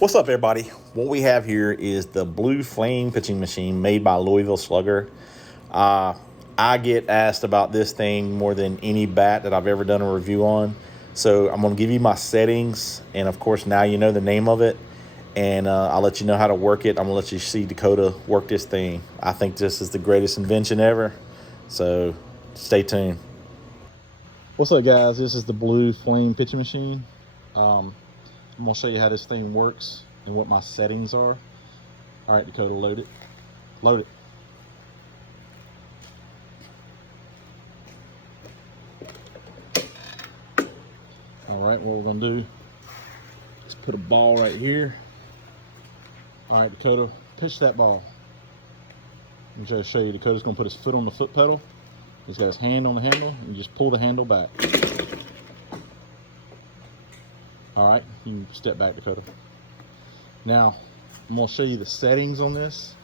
What's up, everybody? What we have here is the Blue Flame pitching machine made by Louisville Slugger. Uh, I get asked about this thing more than any bat that I've ever done a review on. So I'm going to give you my settings, and of course now you know the name of it, and I'll let you know how to work it. I'm going to let you see Dakota work this thing. I think this is the greatest invention ever, so stay tuned. What's up, guys? This is the Blue Flame pitching machine. I'm going to show you how this thing works and what my settings are. All right, Dakota, load it. Load it. All right, what we're going to do is put a ball right here. All right, Dakota, pitch that ball. I'm going to show you. Dakota's going to put his foot on the foot pedal. He's got his hand on the handle, and you just pull the handle back. All right, you can step back, Dakota. Now, I'm going to show you the settings on this.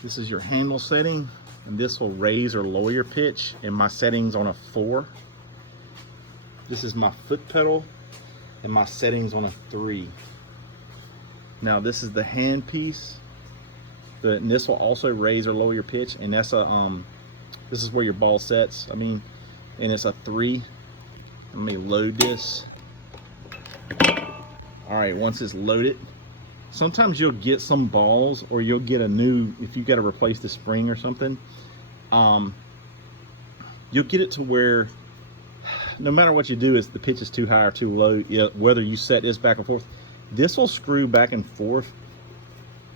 This is your handle setting, and this will raise or lower your pitch, and my setting's on a 4. This is my foot pedal, and my setting's on a 3. Now, this is the hand piece. And this will also raise or lower your pitch, and that's a this is where your ball sets. And it's a 3. Let me load this. All right, once it's loaded, sometimes you'll get some balls, or you'll get a new, if you got to replace the spring or something, you'll get it to where no matter what you do, is the pitch is too high or too low, whether you set this back and forth, this will screw back and forth.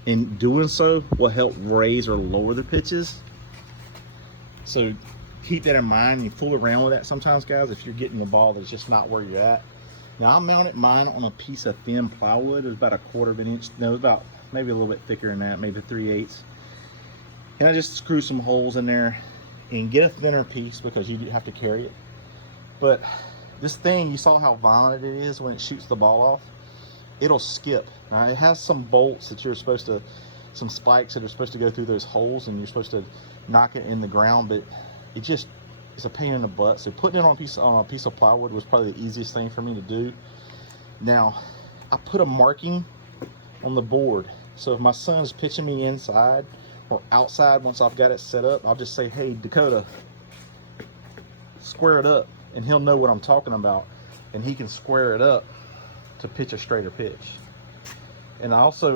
In doing so will help raise or lower the pitches. So keep that in mind. You fool around with that sometimes, guys, if you're getting a ball that's just not where you're at. Now, I mounted mine on a piece of thin plywood. It was about 1/4 of an inch. No, it was about maybe a little bit thicker than that, maybe 3/8. And I just screw some holes in there and get a thinner piece because you have to carry it. But this thing, you saw how violent it is when it shoots the ball off. It'll skip. Now, it has some bolts that you're supposed to, some spikes that are supposed to go through those holes, and you're supposed to knock it in the ground, but it's a pain in the butt. So putting it on a piece of plywood was probably the easiest thing for me to do. Now, I put a marking on the board. So if my son is pitching me inside or outside, once I've got it set up, I'll just say, hey, Dakota, square it up, and he'll know what I'm talking about, and he can square it up to pitch a straighter pitch. And I'll show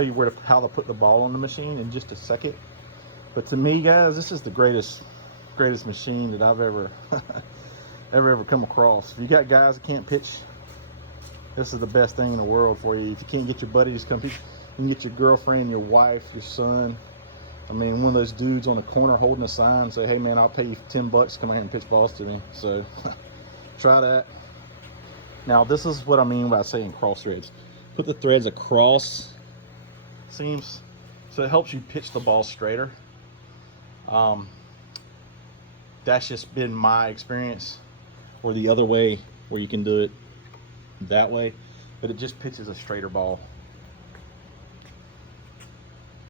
you how to put the ball on the machine in just a second. But to me, guys, this is the greatest machine that I've ever ever come across. If you got guys that can't pitch, this is the best thing in the world for you. If you can't get your buddies to come pitch, you can get your girlfriend, your wife, your son. One of those dudes on the corner holding a sign, say, hey man, I'll pay you $10 to come here and pitch balls to me. So try that. Now, this is what I mean by saying cross threads. Put the threads across seams so it helps you pitch the ball straighter. That's just been my experience. Or the other way, where you can do it that way, but it just pitches a straighter ball.